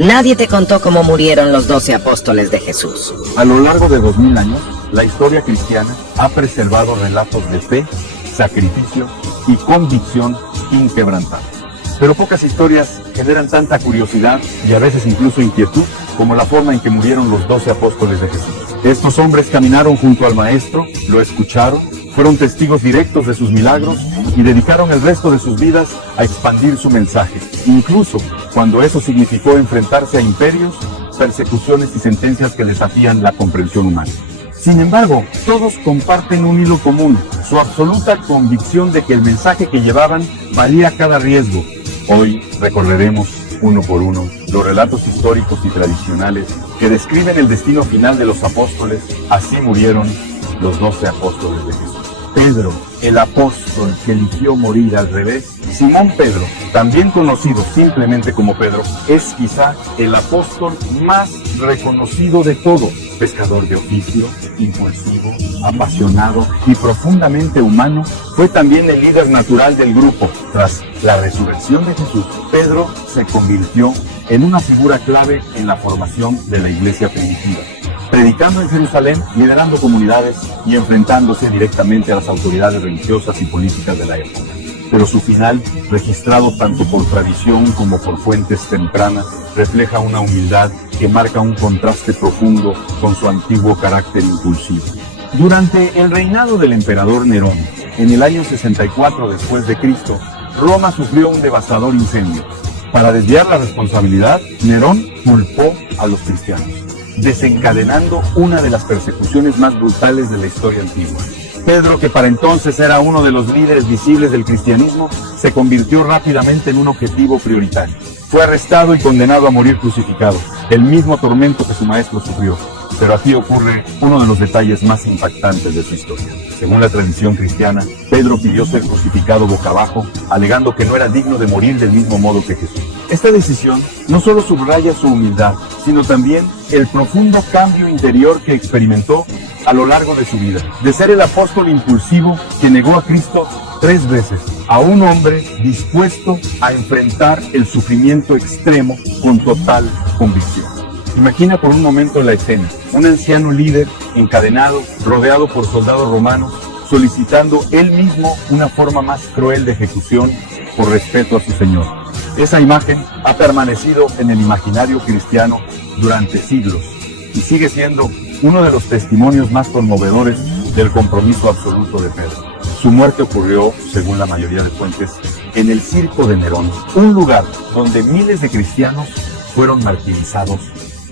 Nadie te contó cómo murieron los 12 apóstoles de Jesús. A lo largo de 2000 años, la historia cristiana ha preservado relatos de fe, sacrificio y convicción inquebrantable. Pero pocas historias generan tanta curiosidad y a veces incluso inquietud como la forma en que murieron los 12 apóstoles de Jesús. Estos hombres caminaron junto al Maestro, lo escucharon, fueron testigos directos de sus milagros y dedicaron el resto de sus vidas a expandir su mensaje, incluso cuando eso significó enfrentarse a imperios, persecuciones y sentencias que desafían la comprensión humana. Sin embargo, todos comparten un hilo común, su absoluta convicción de que el mensaje que llevaban valía cada riesgo. Hoy recorreremos uno por uno los relatos históricos y tradicionales que describen el destino final de los apóstoles. Así murieron los 12 apóstoles de Jesús. Pedro, el apóstol que eligió morir al revés. Simón Pedro, también conocido simplemente como Pedro, es quizá el apóstol más reconocido de todos. Pescador de oficio, impulsivo, apasionado y profundamente humano, fue también el líder natural del grupo. Tras la resurrección de Jesús, Pedro se convirtió en una figura clave en la formación de la iglesia primitiva, predicando en Jerusalén, liderando comunidades y enfrentándose directamente a las autoridades religiosas y políticas de la época. Pero su final, registrado tanto por tradición como por fuentes tempranas, refleja una humildad que marca un contraste profundo con su antiguo carácter impulsivo. Durante el reinado del emperador Nerón, en el año 64 después de Cristo, Roma sufrió un devastador incendio. Para desviar la responsabilidad, Nerón culpó a los cristianos, desencadenando una de las persecuciones más brutales de la historia antigua. Pedro, que para entonces era uno de los líderes visibles del cristianismo, se convirtió rápidamente en un objetivo prioritario. Fue arrestado y condenado a morir crucificado, el mismo tormento que su maestro sufrió. Pero aquí ocurre uno de los detalles más impactantes de su historia. Según la tradición cristiana, Pedro pidió ser crucificado boca abajo, alegando que no era digno de morir del mismo modo que Jesús. Esta decisión no solo subraya su humildad, sino también el profundo cambio interior que experimentó a lo largo de su vida. De ser el apóstol impulsivo que negó a Cristo 3 veces, a un hombre dispuesto a enfrentar el sufrimiento extremo con total convicción. Imagina por un momento la escena, un anciano líder encadenado, rodeado por soldados romanos, solicitando él mismo una forma más cruel de ejecución por respeto a su Señor. Esa imagen ha permanecido en el imaginario cristiano durante siglos y sigue siendo uno de los testimonios más conmovedores del compromiso absoluto de Pedro. Su muerte ocurrió, según la mayoría de fuentes, en el Circo de Nerón, un lugar donde miles de cristianos fueron martirizados.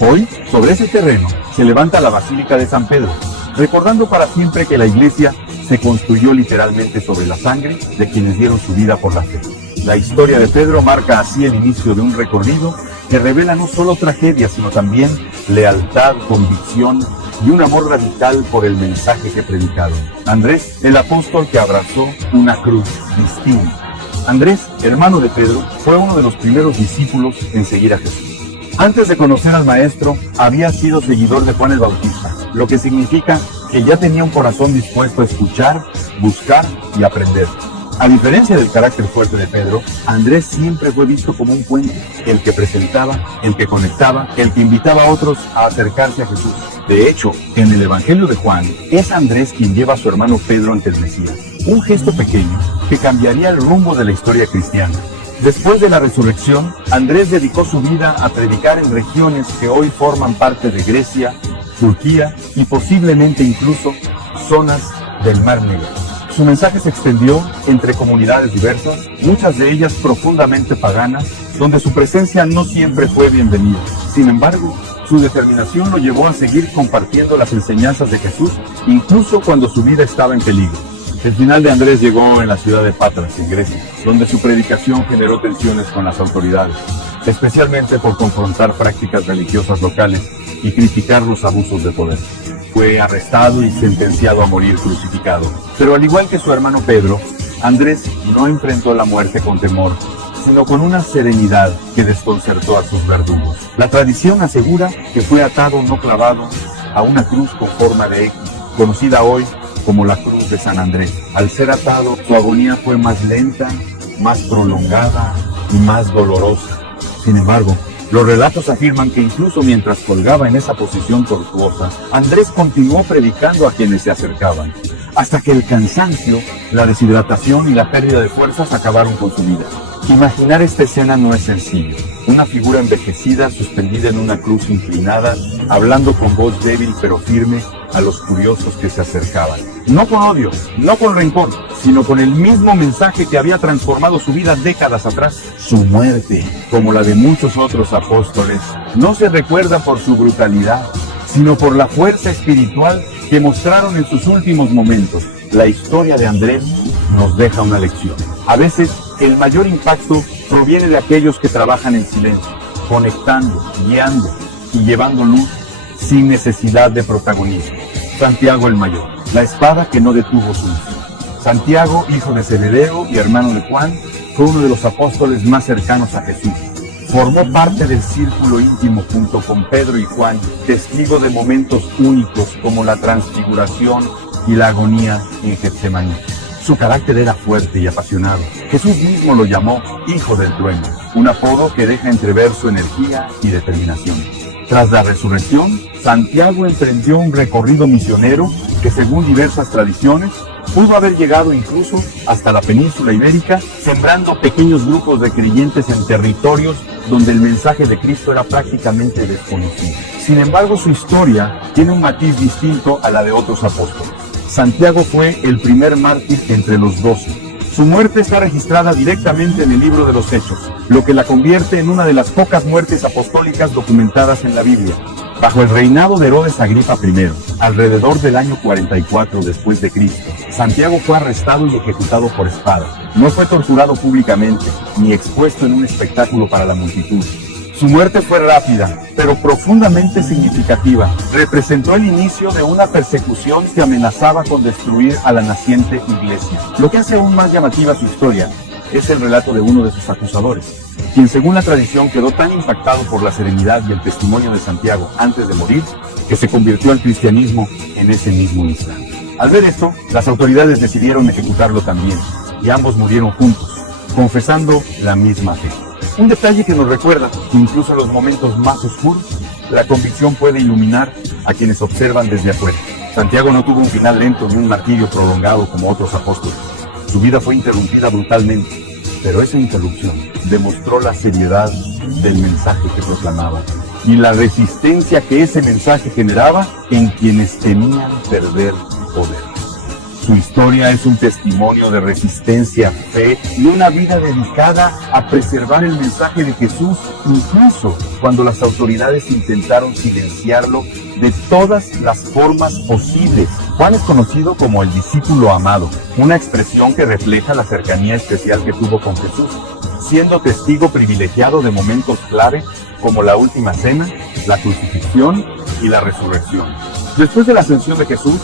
Hoy, sobre ese terreno, se levanta la Basílica de San Pedro, recordando para siempre que la iglesia se construyó literalmente sobre la sangre de quienes dieron su vida por la fe. La historia de Pedro marca así el inicio de un recorrido que revela no solo tragedia, sino también lealtad, convicción y un amor radical por el mensaje que predicaron. Andrés, el apóstol que abrazó una cruz distinta. Andrés, hermano de Pedro, fue uno de los primeros discípulos en seguir a Jesús. Antes de conocer al Maestro, había sido seguidor de Juan el Bautista, lo que significa que ya tenía un corazón dispuesto a escuchar, buscar y aprender. A diferencia del carácter fuerte de Pedro, Andrés siempre fue visto como un puente, el que presentaba, el que conectaba, el que invitaba a otros a acercarse a Jesús. De hecho, en el Evangelio de Juan, es Andrés quien lleva a su hermano Pedro ante el Mesías, un gesto pequeño que cambiaría el rumbo de la historia cristiana. Después de la resurrección, Andrés dedicó su vida a predicar en regiones que hoy forman parte de Grecia, Turquía y posiblemente incluso zonas del Mar Negro. Su mensaje se extendió entre comunidades diversas, muchas de ellas profundamente paganas, donde su presencia no siempre fue bienvenida. Sin embargo, su determinación lo llevó a seguir compartiendo las enseñanzas de Jesús, incluso cuando su vida estaba en peligro. El final de Andrés llegó en la ciudad de Patras, en Grecia, donde su predicación generó tensiones con las autoridades, especialmente por confrontar prácticas religiosas locales y criticar los abusos de poder. Fue arrestado y sentenciado a morir crucificado. Pero al igual que su hermano Pedro, Andrés no enfrentó la muerte con temor, sino con una serenidad que desconcertó a sus verdugos. La tradición asegura que fue atado, no clavado, a una cruz con forma de X, conocida hoy como la Cruz de San Andrés. Al ser atado, su agonía fue más lenta, más prolongada y más dolorosa. Sin embargo, Los relatos afirman que incluso mientras colgaba en esa posición tortuosa, Andrés continuó predicando a quienes se acercaban, hasta que el cansancio, la deshidratación y la pérdida de fuerzas acabaron con su vida. Imaginar esta escena no es sencillo. Una figura envejecida suspendida en una cruz inclinada, hablando con voz débil pero firme a los curiosos que se acercaban. No con odio, no con rencor, sino con el mismo mensaje que había transformado su vida décadas atrás. Su muerte, como la de muchos otros apóstoles, no se recuerda por su brutalidad, sino por la fuerza espiritual que mostraron en sus últimos momentos. La historia de Andrés nos deja una lección. A veces, el mayor impacto proviene de aquellos que trabajan en silencio, conectando, guiando y llevando luz sin necesidad de protagonismo. Santiago el Mayor, la espada que no detuvo su misión. Santiago, hijo de Zebedeo y hermano de Juan, fue uno de los apóstoles más cercanos a Jesús. Formó parte del círculo íntimo junto con Pedro y Juan, testigo de momentos únicos como la transfiguración y la agonía en Getsemaní. Su carácter era fuerte y apasionado. Jesús mismo lo llamó Hijo del Trueno, un apodo que deja entrever su energía y determinación. Tras la resurrección, Santiago emprendió un recorrido misionero que, según diversas tradiciones, pudo haber llegado incluso hasta la península ibérica, sembrando pequeños grupos de creyentes en territorios donde el mensaje de Cristo era prácticamente desconocido. Sin embargo, su historia tiene un matiz distinto a la de otros apóstoles. Santiago fue el primer mártir entre los 12. Su muerte está registrada directamente en el libro de los Hechos, lo que la convierte en una de las pocas muertes apostólicas documentadas en la Biblia. Bajo el reinado de Herodes Agripa I, alrededor del año 44 después de Cristo, Santiago fue arrestado y ejecutado por espada. No fue torturado públicamente, ni expuesto en un espectáculo para la multitud. Su muerte fue rápida, pero profundamente significativa. Representó el inicio de una persecución que amenazaba con destruir a la naciente iglesia. Lo que hace aún más llamativa su historia es el relato de uno de sus acusadores, quien según la tradición quedó tan impactado por la serenidad y el testimonio de Santiago antes de morir, que se convirtió al cristianismo en ese mismo instante. Al ver esto, las autoridades decidieron ejecutarlo también, y ambos murieron juntos, confesando la misma fe. Un detalle que nos recuerda que incluso en los momentos más oscuros, la convicción puede iluminar a quienes observan desde afuera. Santiago no tuvo un final lento ni un martirio prolongado como otros apóstoles. Su vida fue interrumpida brutalmente, pero esa interrupción demostró la seriedad del mensaje que proclamaba y la resistencia que ese mensaje generaba en quienes temían perder poder. Su historia es un testimonio de resistencia, fe y una vida dedicada a preservar el mensaje de Jesús, incluso cuando las autoridades intentaron silenciarlo de todas las formas posibles. Juan es conocido como el discípulo amado, una expresión que refleja la cercanía especial que tuvo con Jesús, siendo testigo privilegiado de momentos clave como la última cena, la crucifixión y la resurrección. Después de la ascensión de Jesús,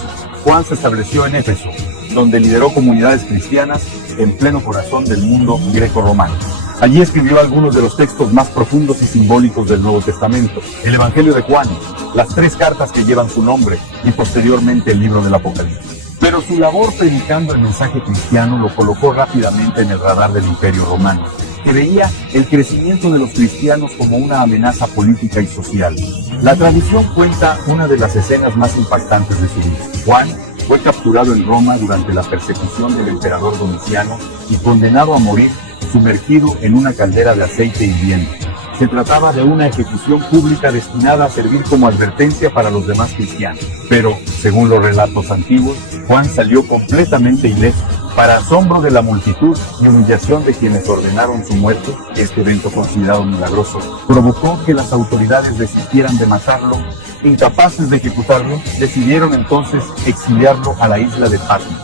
Juan se estableció en Éfeso, donde lideró comunidades cristianas en pleno corazón del mundo greco-romano. Allí escribió algunos de los textos más profundos y simbólicos del Nuevo Testamento, el Evangelio de Juan, las 3 cartas que llevan su nombre y posteriormente el libro del Apocalipsis. Pero su labor predicando el mensaje cristiano lo colocó rápidamente en el radar del Imperio Romano, que veía el crecimiento de los cristianos como una amenaza política y social. La tradición cuenta una de las escenas más impactantes de su vida. Juan fue capturado en Roma durante la persecución del emperador Domiciano y condenado a morir sumergido en una caldera de aceite hirviendo. Se trataba de una ejecución pública destinada a servir como advertencia para los demás cristianos. Pero, según los relatos antiguos, Juan salió completamente ileso. Para asombro de la multitud y humillación de quienes ordenaron su muerte, este evento considerado milagroso provocó que las autoridades desistieran de matarlo. Incapaces de ejecutarlo, decidieron entonces exiliarlo a la isla de Patmos,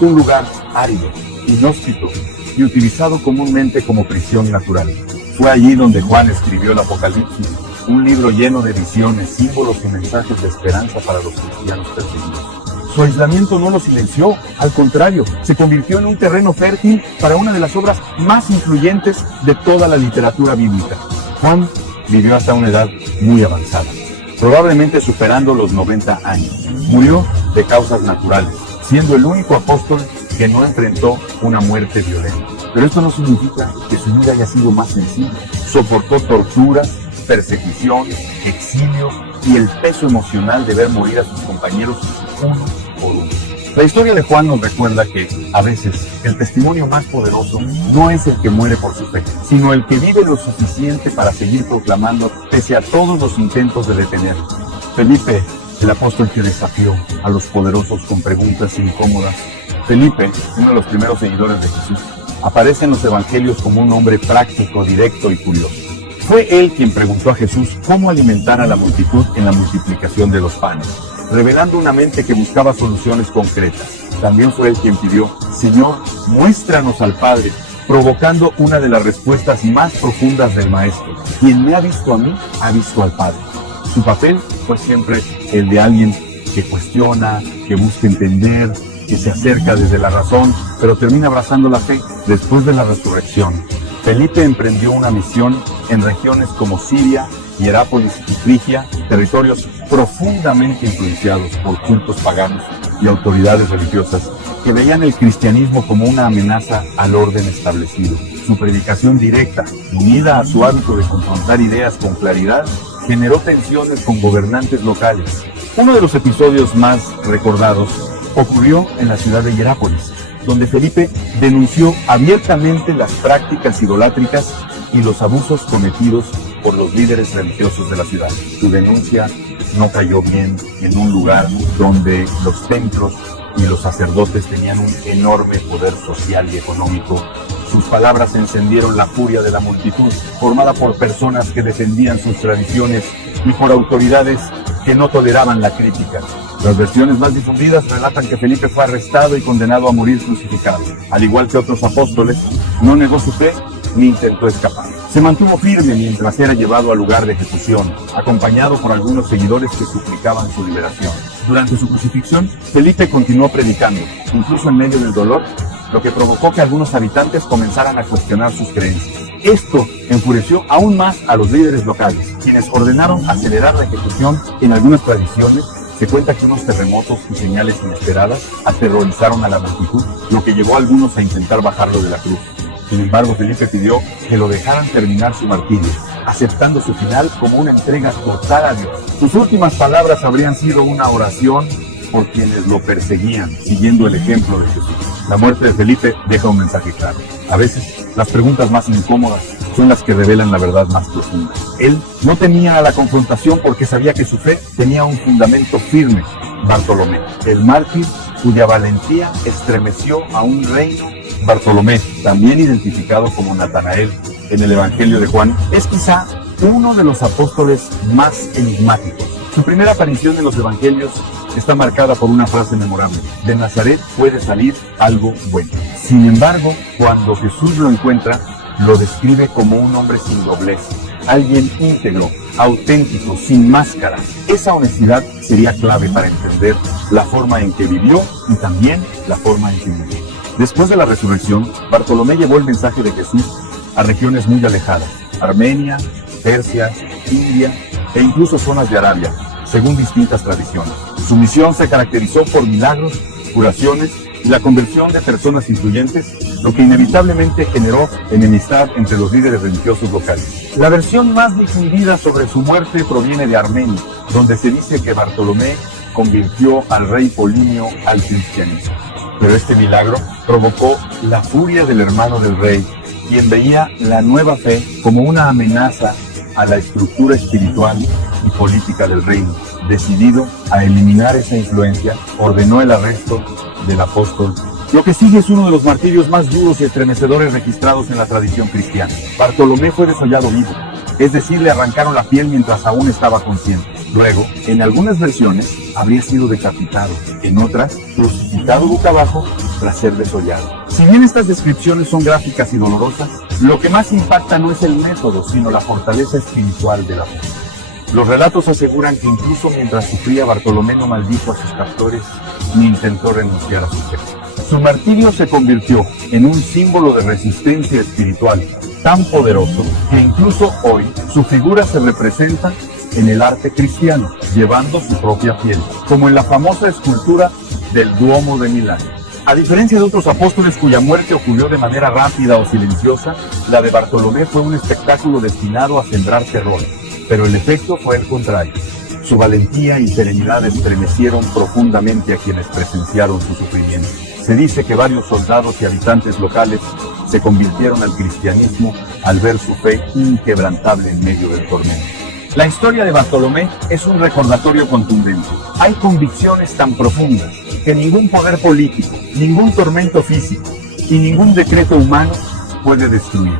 un lugar árido, inhóspito y utilizado comúnmente como prisión natural. Fue allí donde Juan escribió el Apocalipsis, un libro lleno de visiones, símbolos y mensajes de esperanza para los cristianos perseguidos. Su aislamiento no lo silenció, al contrario, se convirtió en un terreno fértil para una de las obras más influyentes de toda la literatura bíblica. Juan vivió hasta una edad muy avanzada, probablemente superando los 90 años. Murió de causas naturales, siendo el único apóstol que no enfrentó una muerte violenta. Pero esto no significa que su vida haya sido más sencilla. Soportó torturas, persecución, exilio y el peso emocional de ver morir a sus compañeros uno por uno. La historia de Juan nos recuerda que, a veces, el testimonio más poderoso no es el que muere por su fe, sino el que vive lo suficiente para seguir proclamando pese a todos los intentos de detenerlo. Felipe, el apóstol que desafió a los poderosos con preguntas incómodas. Felipe, uno de los primeros seguidores de Jesús, aparece en los evangelios como un hombre práctico, directo y curioso. Fue él quien preguntó a Jesús cómo alimentar a la multitud en la multiplicación de los panes, revelando una mente que buscaba soluciones concretas. También fue él quien pidió: Señor, muéstranos al Padre, provocando una de las respuestas más profundas del Maestro: quien me ha visto a mí, ha visto al Padre. Su papel fue siempre el de alguien que cuestiona, que busca entender, que se acerca desde la razón, pero termina abrazando la fe. Después de la resurrección, Felipe emprendió una misión en regiones como Siria, Hierápolis y Frigia, territorios profundamente influenciados por cultos paganos y autoridades religiosas que veían el cristianismo como una amenaza al orden establecido. Su predicación directa, unida a su hábito de confrontar ideas con claridad, generó tensiones con gobernantes locales. Uno de los episodios más recordados ocurrió en la ciudad de Hierápolis, donde Felipe denunció abiertamente las prácticas idolátricas y los abusos cometidos por los líderes religiosos de la ciudad. Su denuncia no cayó bien en un lugar donde los templos y los sacerdotes tenían un enorme poder social y económico. Sus palabras encendieron la furia de la multitud, formada por personas que defendían sus tradiciones y por autoridades que no toleraban la crítica. Las versiones más difundidas relatan que Felipe fue arrestado y condenado a morir crucificado. Al igual que otros apóstoles, no negó su fe ni intentó escapar. Se mantuvo firme mientras era llevado al lugar de ejecución, acompañado por algunos seguidores que suplicaban su liberación. Durante su crucifixión, Felipe continuó predicando, incluso en medio del dolor, lo que provocó que algunos habitantes comenzaran a cuestionar sus creencias. Esto enfureció aún más a los líderes locales, quienes ordenaron acelerar la ejecución. En algunas tradiciones se cuenta que unos terremotos y señales inesperadas aterrorizaron a la multitud, lo que llevó a algunos a intentar bajarlo de la cruz. Sin embargo, Felipe pidió que lo dejaran terminar su martirio, aceptando su final como una entrega total a Dios. Sus últimas palabras habrían sido una oración por quienes lo perseguían, siguiendo el ejemplo de Jesús. La muerte de Felipe deja un mensaje claro. A veces, las preguntas más incómodas son las que revelan la verdad más profunda. Él no temía a la confrontación porque sabía que su fe tenía un fundamento firme. Bartolomé, el mártir cuya valentía estremeció a un reino. Bartolomé, también identificado como Natanael en el Evangelio de Juan, es quizá uno de los apóstoles más enigmáticos. Su primera aparición en los Evangelios está marcada por una frase memorable: de Nazaret puede salir algo bueno. Sin embargo, cuando Jesús lo encuentra, lo describe como un hombre sin doblez, alguien íntegro, auténtico, sin máscara. Esa honestidad sería clave para entender la forma en que vivió y también la forma en que murió. Después de la resurrección, Bartolomé llevó el mensaje de Jesús a regiones muy alejadas: Armenia, Persia, India e incluso zonas de Arabia, según distintas tradiciones. Su misión se caracterizó por milagros, curaciones y la conversión de personas influyentes, lo que inevitablemente generó enemistad entre los líderes religiosos locales. La versión más difundida sobre su muerte proviene de Armenia, donde se dice que Bartolomé convirtió al rey Polimio al cristianismo. Pero este milagro provocó la furia del hermano del rey, quien veía la nueva fe como una amenaza a la estructura espiritual y política del reino. Decidido a eliminar esa influencia, ordenó el arresto del apóstol. Lo que sigue es uno de los martirios más duros y estremecedores registrados en la tradición cristiana. Bartolomé fue desollado vivo, es decir, le arrancaron la piel mientras aún estaba consciente. Luego, en algunas versiones, habría sido decapitado, en otras, crucificado boca abajo tras ser desollado. Si bien estas descripciones son gráficas y dolorosas, lo que más impacta no es el método, sino la fortaleza espiritual de la fe. Los relatos aseguran que incluso mientras sufría, Bartolomé no maldijo a sus captores ni intentó renunciar a su fe. Su martirio se convirtió en un símbolo de resistencia espiritual tan poderoso que incluso hoy su figura se representa en el arte cristiano, llevando su propia piel, como en la famosa escultura del Duomo de Milán. A diferencia de otros apóstoles cuya muerte ocurrió de manera rápida o silenciosa, la de Bartolomé fue un espectáculo destinado a sembrar terror. pero el efecto fue el contrario. Su valentía y serenidad estremecieron profundamente a quienes presenciaron su sufrimiento. Se dice que varios soldados y habitantes locales se convirtieron al cristianismo al ver su fe inquebrantable en medio del tormento. La historia de Bartolomé es un recordatorio contundente. Hay convicciones tan profundas que ningún poder político, ningún tormento físico y ningún decreto humano puede destruir.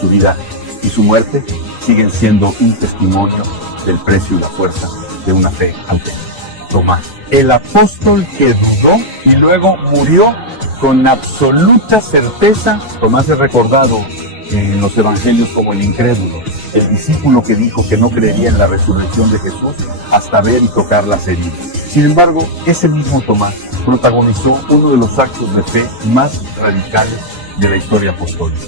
Su vida y su muerte siguen siendo un testimonio del precio y la fuerza de una fe auténtica. Tomás, el apóstol que dudó y luego murió con absoluta certeza. Tomás es recordado en los evangelios como el incrédulo, el discípulo que dijo que no creería en la resurrección de Jesús hasta ver y tocar las heridas. Sin embargo, ese mismo Tomás protagonizó uno de los actos de fe más radicales de la historia apostólica.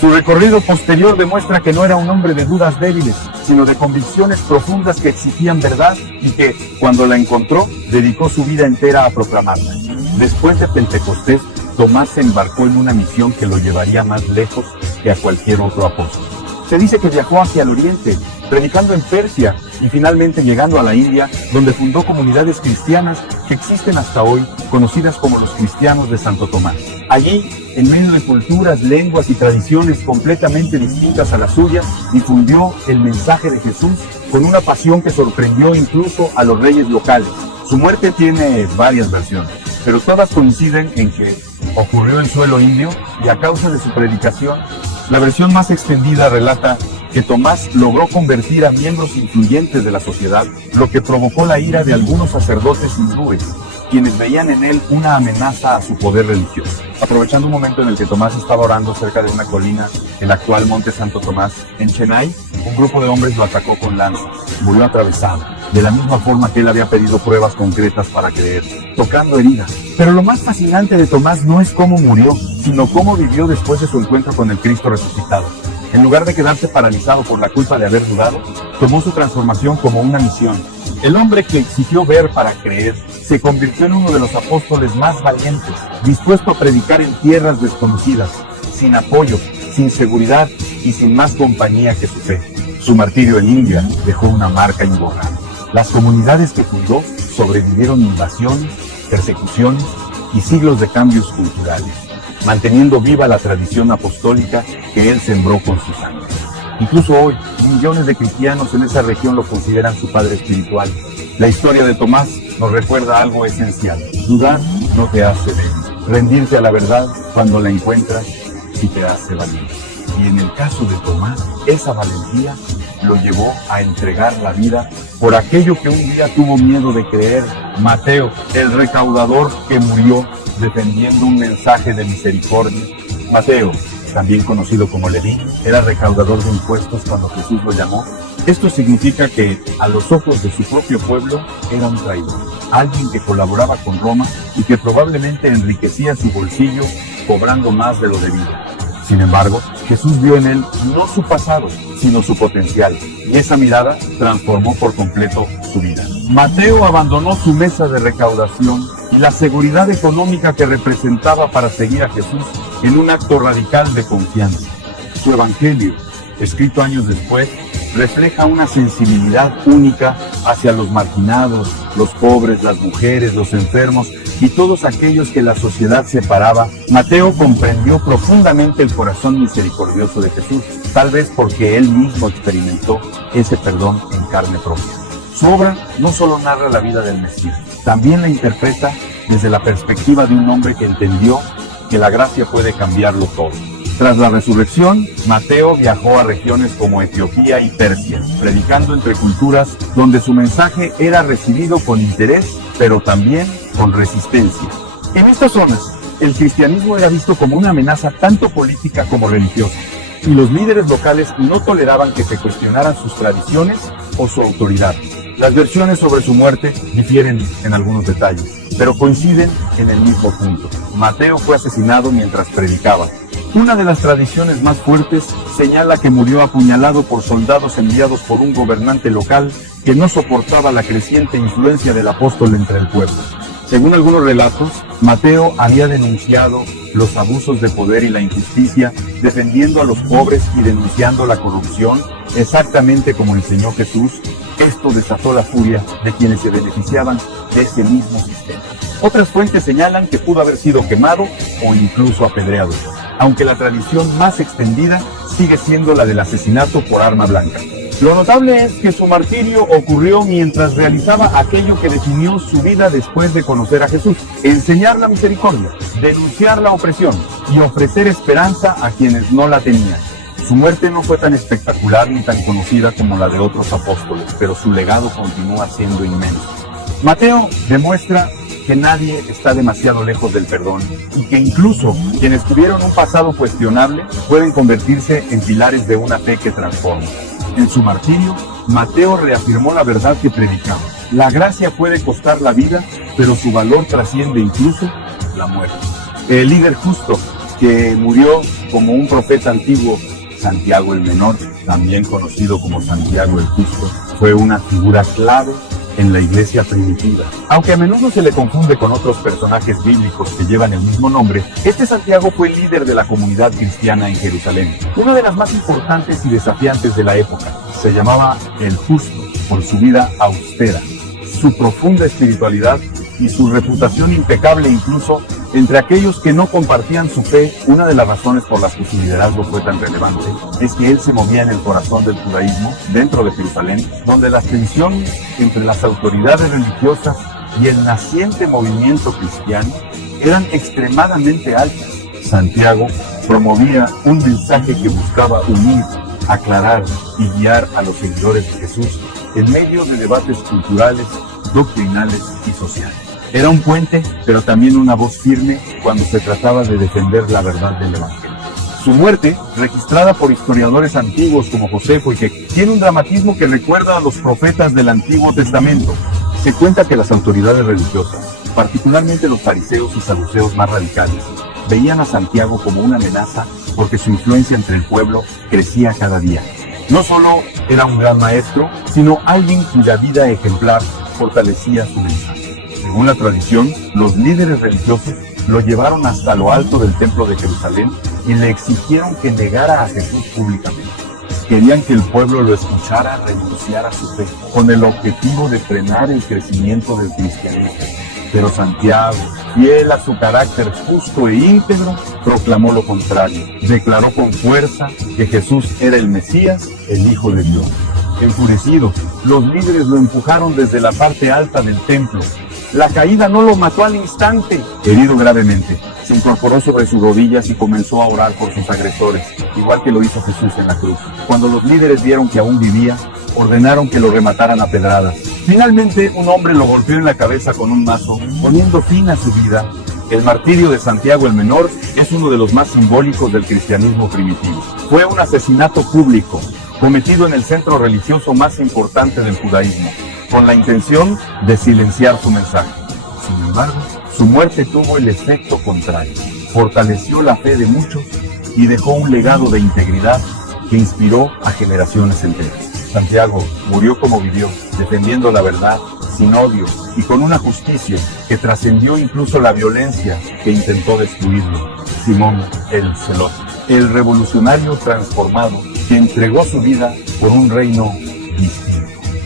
Su recorrido posterior demuestra que no era un hombre de dudas débiles, sino de convicciones profundas que exigían verdad y que, cuando la encontró, dedicó su vida entera a proclamarla. Después de Pentecostés, Tomás se embarcó en una misión que lo llevaría más lejos que a cualquier otro apóstol. Se dice que viajó hacia el oriente, predicando en Persia y finalmente llegando a la India, donde fundó comunidades cristianas que existen hasta hoy, conocidas como los cristianos de Santo Tomás. Allí, en medio de culturas, lenguas y tradiciones completamente distintas a las suyas, difundió el mensaje de Jesús con una pasión que sorprendió incluso a los reyes locales. Su muerte tiene varias versiones, pero todas coinciden en que ocurrió en suelo indio y a causa de su predicación. La versión más extendida relata que Tomás logró convertir a miembros influyentes de la sociedad, lo que provocó la ira de algunos sacerdotes hindúes, quienes veían en él una amenaza a su poder religioso. Aprovechando un momento en el que Tomás estaba orando cerca de una colina, el actual Monte Santo Tomás, en Chennai, un grupo de hombres lo atacó con lanzas. Murió atravesado, de la misma forma que él había pedido pruebas concretas para creer, tocando heridas. Pero lo más fascinante de Tomás no es cómo murió, sino cómo vivió después de su encuentro con el Cristo resucitado. En lugar de quedarse paralizado por la culpa de haber dudado, tomó su transformación como una misión. El hombre que exigió ver para creer se convirtió en uno de los apóstoles más valientes, dispuesto a predicar en tierras desconocidas, sin apoyo, sin seguridad y sin más compañía que su fe. Su martirio en India dejó una marca imborrable. Las comunidades que fundó sobrevivieron invasiones, persecuciones y siglos de cambios culturales, manteniendo viva la tradición apostólica que él sembró con su sangre. Incluso hoy, millones de cristianos en esa región lo consideran su padre espiritual. La historia de Tomás nos recuerda algo esencial. Dudar no te hace débil. Rendirte a la verdad cuando la encuentras sí te hace valiente. Y en el caso de Tomás, esa valentía lo llevó a entregar la vida por aquello que un día tuvo miedo de creer. Mateo, el recaudador que murió defendiendo un mensaje de misericordia. Mateo, también conocido como Leví, era recaudador de impuestos cuando Jesús lo llamó. Esto significa que, a los ojos de su propio pueblo, era un traidor, alguien que colaboraba con Roma y que probablemente enriquecía su bolsillo cobrando más de lo debido. Sin embargo, Jesús vio en él no su pasado, sino su potencial, y esa mirada transformó por completo su vida. Mateo abandonó su mesa de recaudación y la seguridad económica que representaba para seguir a Jesús en un acto radical de confianza. Su evangelio, escrito años después, refleja una sensibilidad única hacia los marginados, los pobres, las mujeres, los enfermos y todos aquellos que la sociedad separaba. Mateo comprendió profundamente el corazón misericordioso de Jesús, tal vez porque él mismo experimentó ese perdón en carne propia. Su obra no solo narra la vida del Mesías, también la interpreta desde la perspectiva de un hombre que entendió que la gracia puede cambiarlo todo. Tras la resurrección, Mateo viajó a regiones como Etiopía y Persia, predicando entre culturas donde su mensaje era recibido con interés, pero también con resistencia. En estas zonas, el cristianismo era visto como una amenaza tanto política como religiosa, y los líderes locales no toleraban que se cuestionaran sus tradiciones o su autoridad. Las versiones sobre su muerte difieren en algunos detalles, pero coinciden en el mismo punto. Mateo fue asesinado mientras predicaba. Una de las tradiciones más fuertes señala que murió apuñalado por soldados enviados por un gobernante local que no soportaba la creciente influencia del apóstol entre el pueblo. Según algunos relatos, Mateo había denunciado los abusos de poder y la injusticia, defendiendo a los pobres y denunciando la corrupción, exactamente como enseñó Jesús. Esto desató la furia de quienes se beneficiaban de ese mismo sistema. Otras fuentes señalan que pudo haber sido quemado o incluso apedreado, aunque la tradición más extendida sigue siendo la del asesinato por arma blanca. Lo notable es que su martirio ocurrió mientras realizaba aquello que definió su vida después de conocer a Jesús: enseñar la misericordia, denunciar la opresión y ofrecer esperanza a quienes no la tenían. Su muerte no fue tan espectacular ni tan conocida como la de otros apóstoles, pero su legado continúa siendo inmenso. Mateo demuestra que nadie está demasiado lejos del perdón y que incluso quienes tuvieron un pasado cuestionable pueden convertirse en pilares de una fe que transforma. En su martirio, Mateo reafirmó la verdad que predicaba: la gracia puede costar la vida, pero su valor trasciende incluso la muerte. El líder justo que murió como un profeta antiguo, Santiago el Menor, también conocido como Santiago el Justo, fue una figura clave en la iglesia primitiva. Aunque a menudo se le confunde con otros personajes bíblicos que llevan el mismo nombre, este Santiago fue el líder de la comunidad cristiana en Jerusalén, una de las más importantes y desafiantes de la época. Se llamaba el Justo por su vida austera, su profunda espiritualidad y su reputación impecable incluso entre aquellos que no compartían su fe. Una de las razones por las que su liderazgo fue tan relevante es que él se movía en el corazón del judaísmo, dentro de Jerusalén, donde las tensiones entre las autoridades religiosas y el naciente movimiento cristiano eran extremadamente altas. Santiago promovía un mensaje que buscaba unir, aclarar y guiar a los seguidores de Jesús en medio de debates culturales, doctrinales y sociales. Era un puente, pero también una voz firme cuando se trataba de defender la verdad del Evangelio. Su muerte, registrada por historiadores antiguos como Josefo, y que tiene un dramatismo que recuerda a los profetas del Antiguo Testamento. Se cuenta que las autoridades religiosas, particularmente los fariseos y saduceos más radicales, veían a Santiago como una amenaza porque su influencia entre el pueblo crecía cada día. No solo era un gran maestro, sino alguien cuya vida ejemplar fortalecía su mensaje. Según la tradición, los líderes religiosos lo llevaron hasta lo alto del templo de Jerusalén y le exigieron que negara a Jesús públicamente. Querían que el pueblo lo escuchara renunciar a su fe, con el objetivo de frenar el crecimiento del cristianismo. Pero Santiago, fiel a su carácter justo e íntegro, proclamó lo contrario. Declaró con fuerza que Jesús era el Mesías, el Hijo de Dios. Enfurecidos, los líderes lo empujaron desde la parte alta del templo. La caída no lo mató al instante. Herido gravemente, se incorporó sobre sus rodillas y comenzó a orar por sus agresores, igual que lo hizo Jesús en la cruz. Cuando los líderes vieron que aún vivía, ordenaron que lo remataran a pedradas. Finalmente, un hombre lo golpeó en la cabeza con un mazo, poniendo fin a su vida. El martirio de Santiago el Menor es uno de los más simbólicos del cristianismo primitivo. Fue un asesinato público, cometido en el centro religioso más importante del judaísmo, con la intención de silenciar su mensaje. Sin embargo, su muerte tuvo el efecto contrario. Fortaleció la fe de muchos y dejó un legado de integridad que inspiró a generaciones enteras. Santiago murió como vivió, defendiendo la verdad, sin odio y con una justicia que trascendió incluso la violencia que intentó destruirlo. Simón el Celote, el revolucionario transformado que entregó su vida por un reino distinto.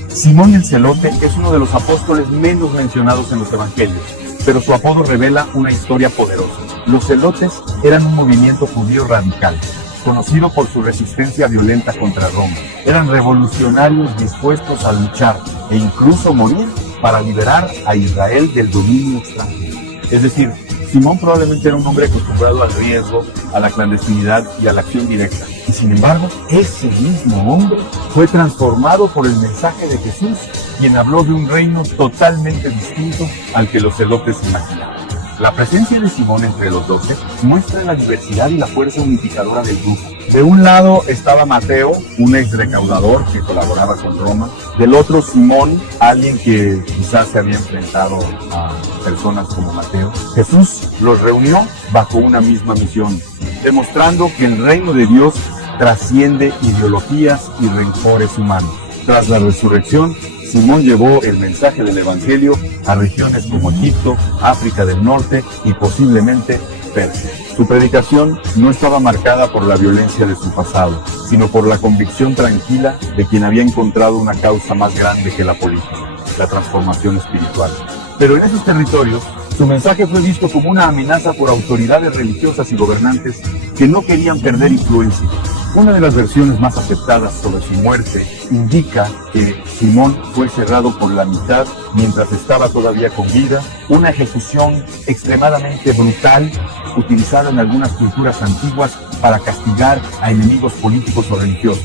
Simón el Celote es uno de los apóstoles menos mencionados en los evangelios, pero su apodo revela una historia poderosa. Los celotes eran un movimiento judío radical, conocido por su resistencia violenta contra Roma. Eran revolucionarios dispuestos a luchar e incluso morir para liberar a Israel del dominio extranjero. Es decir, Simón probablemente era un hombre acostumbrado al riesgo, a la clandestinidad y a la acción directa. Y sin embargo, ese mismo hombre fue transformado por el mensaje de Jesús, quien habló de un reino totalmente distinto al que los celotes imaginaban. La presencia de Simón entre los 12 muestra la diversidad y la fuerza unificadora del grupo. De un lado estaba Mateo, un ex recaudador que colaboraba con Roma. Del otro, Simón, alguien que quizás se había enfrentado a personas como Mateo. Jesús los reunió bajo una misma misión, demostrando que el reino de Dios trasciende ideologías y rencores humanos. Tras la resurrección, Simón llevó el mensaje del Evangelio a regiones como Egipto, África del Norte y posiblemente Persia. Su predicación no estaba marcada por la violencia de su pasado, sino por la convicción tranquila de quien había encontrado una causa más grande que la política, la transformación espiritual. Pero en esos territorios, su mensaje fue visto como una amenaza por autoridades religiosas y gobernantes que no querían perder influencia. Una de las versiones más aceptadas sobre su muerte indica que Simón fue cerrado por la mitad mientras estaba todavía con vida, una ejecución extremadamente brutal utilizada en algunas culturas antiguas para castigar a enemigos políticos o religiosos.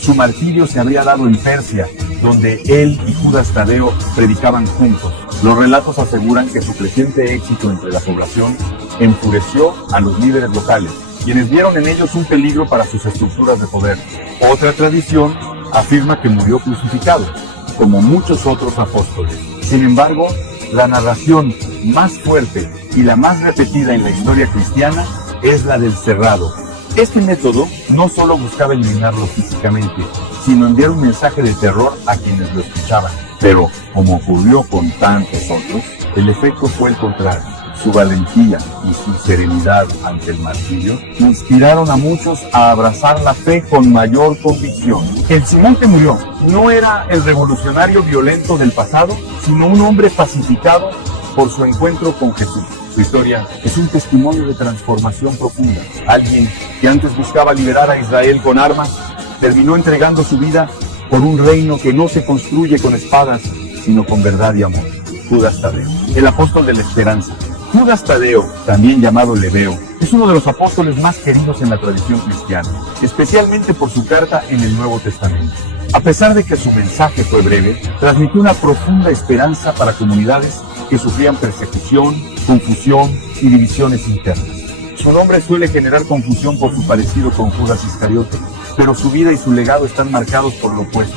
Su martirio se habría dado en Persia, donde él y Judas Tadeo predicaban juntos. Los relatos aseguran que su creciente éxito entre la población enfureció a los líderes locales, quienes vieron en ellos un peligro para sus estructuras de poder. Otra tradición afirma que murió crucificado, como muchos otros apóstoles. Sin embargo, la narración más fuerte y la más repetida en la historia cristiana es la del cerrado. Este método no solo buscaba eliminarlo físicamente, sino enviar un mensaje de terror a quienes lo escuchaban. Pero, como ocurrió con tantos otros, el efecto fue el contrario. Su valentía y su serenidad ante el martirio inspiraron a muchos a abrazar la fe con mayor convicción. El Simón que murió no era el revolucionario violento del pasado, sino un hombre pacificado por su encuentro con Jesús. Su historia es un testimonio de transformación profunda. Alguien que antes buscaba liberar a Israel con armas, terminó entregando su vida por un reino que no se construye con espadas, sino con verdad y amor. Judas Tadeo, el apóstol de la esperanza. Judas Tadeo, también llamado Lebeo, es uno de los apóstoles más queridos en la tradición cristiana, especialmente por su carta en el Nuevo Testamento. A pesar de que su mensaje fue breve, transmitió una profunda esperanza para comunidades que sufrían persecución, confusión y divisiones internas. Su nombre suele generar confusión por su parecido con Judas Iscariote, pero su vida y su legado están marcados por lo opuesto: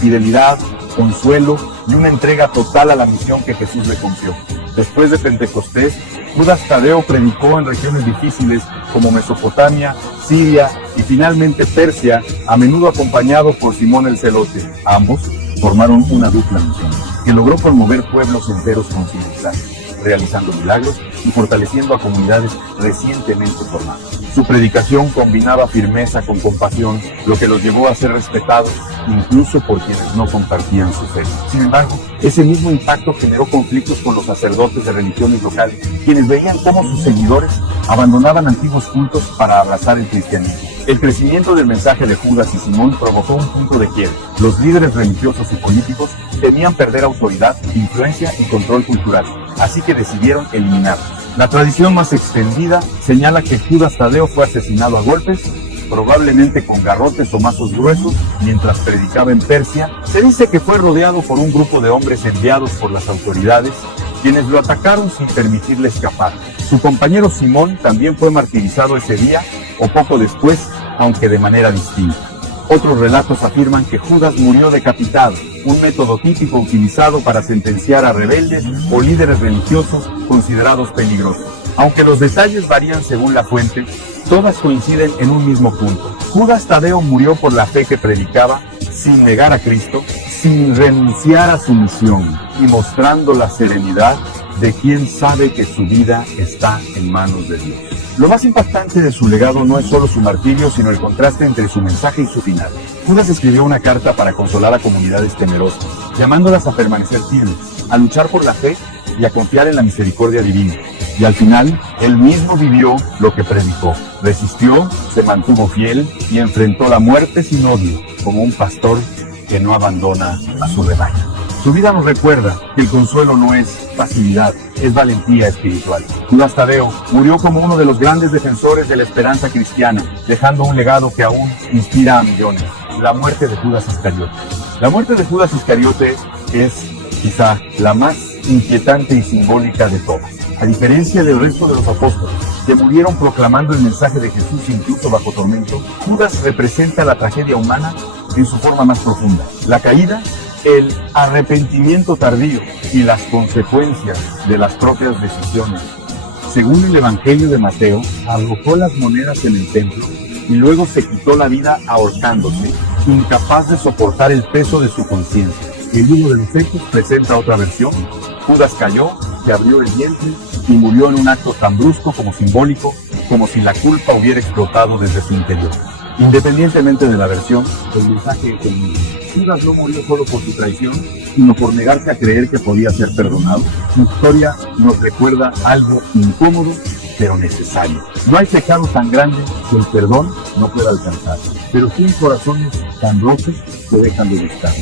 fidelidad, consuelo y una entrega total a la misión que Jesús le confió. Después de Pentecostés, Judas Tadeo predicó en regiones difíciles como Mesopotamia, Siria y finalmente Persia, a menudo acompañado por Simón el Celote. Ambos formaron una dupla misión que logró conmover pueblos enteros con su mensaje, realizando milagros y fortaleciendo a comunidades recientemente formadas. Su predicación combinaba firmeza con compasión, lo que los llevó a ser respetados incluso por quienes no compartían su fe. Sin embargo, ese mismo impacto generó conflictos con los sacerdotes de religiones locales, quienes veían cómo sus seguidores abandonaban antiguos cultos para abrazar el cristianismo. El crecimiento del mensaje de Judas y Simón provocó un punto de quiebre. Los líderes religiosos y políticos temían perder autoridad, influencia y control cultural, así que decidieron eliminarlos. La tradición más extendida señala que Judas Tadeo fue asesinado a golpes, probablemente con garrotes o mazos gruesos, mientras predicaba en Persia. Se dice que fue rodeado por un grupo de hombres enviados por las autoridades, quienes lo atacaron sin permitirle escapar. Su compañero Simón también fue martirizado ese día o poco después, aunque de manera distinta. Otros relatos afirman que Judas murió decapitado, un método típico utilizado para sentenciar a rebeldes o líderes religiosos considerados peligrosos. Aunque los detalles varían según la fuente, todas coinciden en un mismo punto. Judas Tadeo murió por la fe que predicaba, sin negar a Cristo, sin renunciar a su misión y mostrando la serenidad de quien sabe que su vida está en manos de Dios. Lo más impactante de su legado no es solo su martirio, sino el contraste entre su mensaje y su final. Judas escribió una carta para consolar a comunidades temerosas, llamándolas a permanecer fieles, a luchar por la fe y a confiar en la misericordia divina. Y al final, él mismo vivió lo que predicó. Resistió, se mantuvo fiel y enfrentó la muerte sin odio, como un pastor que no abandona a su rebaño. Su vida nos recuerda que el consuelo no es pasividad, es valentía espiritual. Judas Tadeo murió como uno de los grandes defensores de la esperanza cristiana, dejando un legado que aún inspira a millones: la muerte de Judas Iscariote. La muerte de Judas Iscariote es quizá la más inquietante y simbólica de todas. A diferencia del resto de los apóstoles, que murieron proclamando el mensaje de Jesús incluso bajo tormento, Judas representa la tragedia humana en su forma más profunda. La caída, el arrepentimiento tardío y las consecuencias de las propias decisiones. Según el Evangelio de Mateo, arrojó las monedas en el templo y luego se quitó la vida ahorcándose. incapaz de soportar el peso de su conciencia. El libro de los Hechos presenta otra versión. Judas cayó, se abrió el vientre y murió en un acto tan brusco como simbólico, como si la culpa hubiera explotado desde su interior. Independientemente de la versión, el mensaje es el mismo. Judas no murió solo por su traición, sino por negarse a creer que podía ser perdonado. Su historia nos recuerda algo incómodo, pero necesario. No hay pecado tan grande que el perdón no pueda alcanzar, pero sí hay corazones tan rotos que dejan de buscar.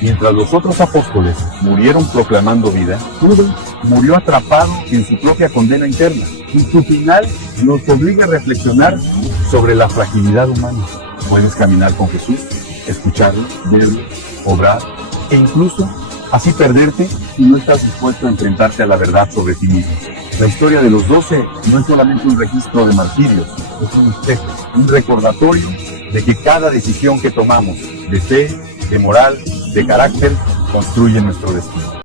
Mientras los otros apóstoles murieron proclamando vida, Judas murió atrapado en su propia condena interna. Y su final nos obliga a reflexionar sobre la fragilidad humana. Puedes caminar con Jesús, escucharlo, verlo, obrar, e incluso así perderte si no estás dispuesto a enfrentarte a la verdad sobre ti mismo. La historia de los 12 no es solamente un registro de martirios, es un espejo, un recordatorio de que cada decisión que tomamos, de fe, de moral, de carácter, construye nuestro destino.